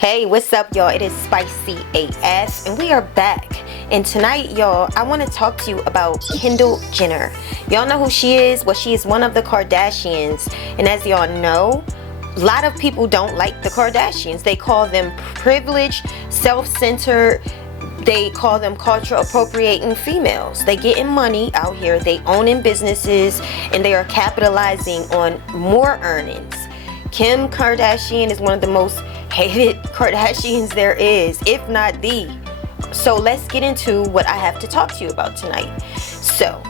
Hey, what's up, y'all? It is Spicy AF, and we are back. And tonight, y'all, I want to talk to you about Kendall Jenner. Y'all know who she is? Well, she is one of the Kardashians. And as y'all know, a lot of people don't like the Kardashians. They call them privileged, self-centered. They call them culture appropriating females. They getting money out here. They owning businesses, and they are capitalizing on more earnings. Kim Kardashian is one of the most hated Kardashians there is, if not the. So let's get into what I have to talk to you about tonight. So,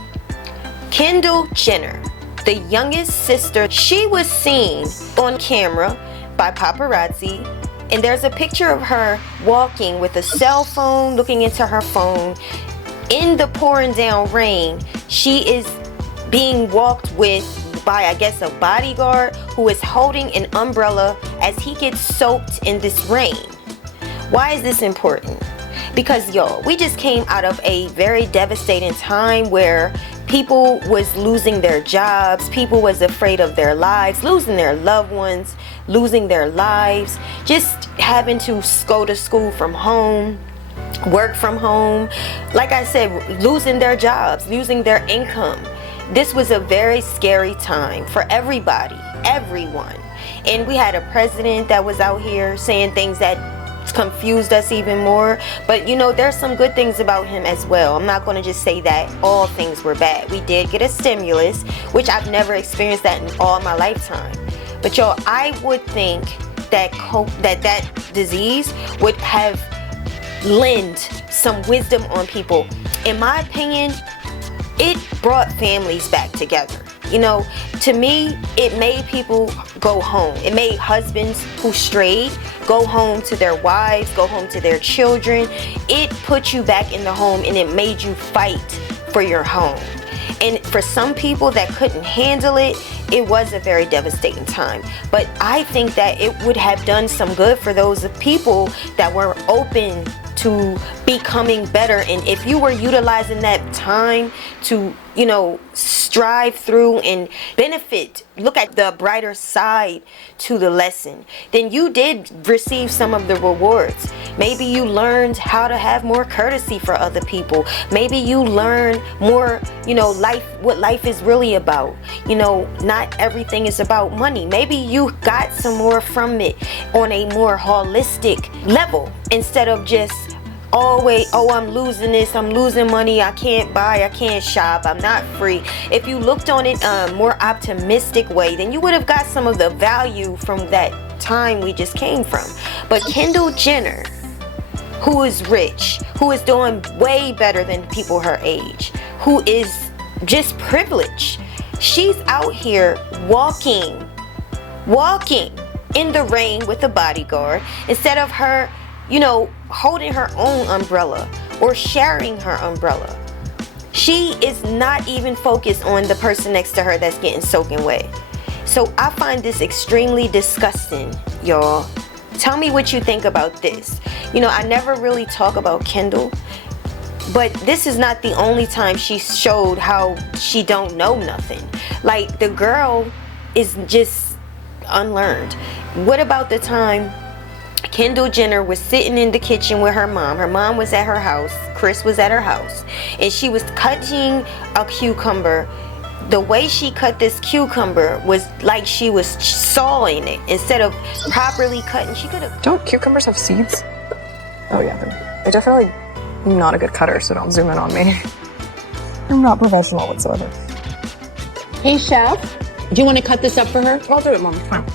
Kendall Jenner, the youngest sister, she was seen on camera by paparazzi, and there's a picture of her walking with a cell phone, looking into her phone in the pouring down rain. She is being walked with by, I guess, a bodyguard who is holding an umbrella as he gets soaked in this rain. Why is this important? Because, y'all, we just came out of a very devastating time where people was losing their jobs, people was afraid of their lives, losing their loved ones, losing their lives, just having to go to school from home, work from home, like I said, losing their jobs, losing their income. This was a very scary time for everybody, everyone. And we had a president that was out here saying things that confused us even more. But you know, there's some good things about him as well. I'm not going to just say that all things were bad. We did get a stimulus, which I've never experienced that in all my lifetime. But y'all, I would think that that disease would have lent some wisdom on people. In my opinion, it brought families back together. You know, to me, it made people go home. It made husbands who strayed go home to their wives, go home to their children. It put you back in the home, and it made you fight for your home. And for some people that couldn't handle it, it was a very devastating time. But I think that it would have done some good for those people that were open to becoming better. And if you were utilizing that time to, you know, strive through and benefit, look at the brighter side to the lesson, then you did receive some of the rewards. Maybe you learned how to have more courtesy for other people. Maybe you learned more, you know, what life is really about. You know, not everything is about money. Maybe you got some more from it on a more holistic level, instead of just always, oh, I'm losing this, I'm losing money, I can't buy, I can't shop, I'm not free. If you looked on it a more optimistic way, then you would have got some of the value from that time we just came from. But Kendall Jenner, who is rich, who is doing way better than people her age, who is just privileged, she's out here walking in the rain with a bodyguard, instead of her, you know, holding her own umbrella or sharing her umbrella. She is not even focused on the person next to her that's getting soaking wet. So I find this extremely disgusting, y'all. Tell me what you think about this. You know, I never really talk about Kendall, but this is not the only time she showed how she don't know nothing. Like, the girl is just unlearned. What about the time Kendall Jenner was sitting in the kitchen with her mom? Her mom was at her house, Chris was at her house, and she was cutting a cucumber. The way she cut this cucumber was like she was sawing it instead of properly cutting. She could have. Don't cucumbers have seeds? Oh yeah, they're definitely not a good cutter, so don't zoom in on me. I'm not professional whatsoever. Hey, chef, do you want to cut this up for her? I'll do it, Mom. Fine.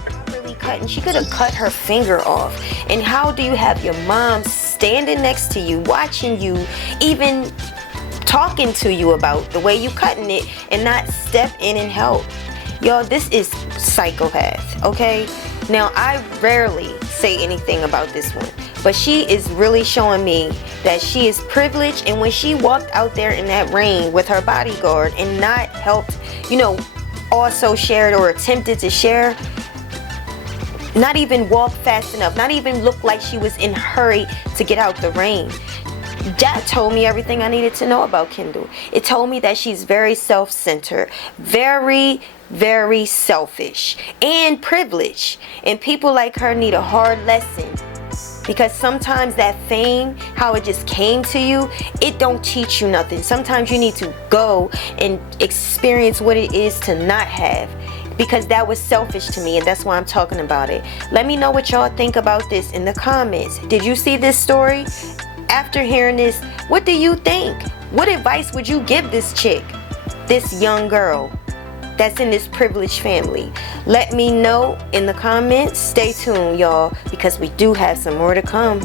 And she could have cut her finger off. And how do you have your mom standing next to you, watching you, even talking to you about the way you cutting it, and not step in and help? Y'all, this is psychopath, okay? Now, I rarely say anything about this one, but she is really showing me that she is privileged. And when she walked out there in that rain with her bodyguard and not helped, you know, also shared or attempted to share, not even walk fast enough, not even look like she was in a hurry to get out the rain. That told me everything I needed to know about Kendall. It told me that she's very self-centered, very, very selfish, and privileged. And people like her need a hard lesson Because sometimes that fame, how it just came to you, it don't teach you nothing. Sometimes you need to go and experience what it is to not have. Because that was selfish to me, and that's why I'm talking about it. Let me know what y'all think about this in the comments. Did you see this story? After hearing this, what do you think? What advice would you give this chick, this young girl that's in this privileged family? Let me know in the comments. Stay tuned, y'all, because we do have some more to come.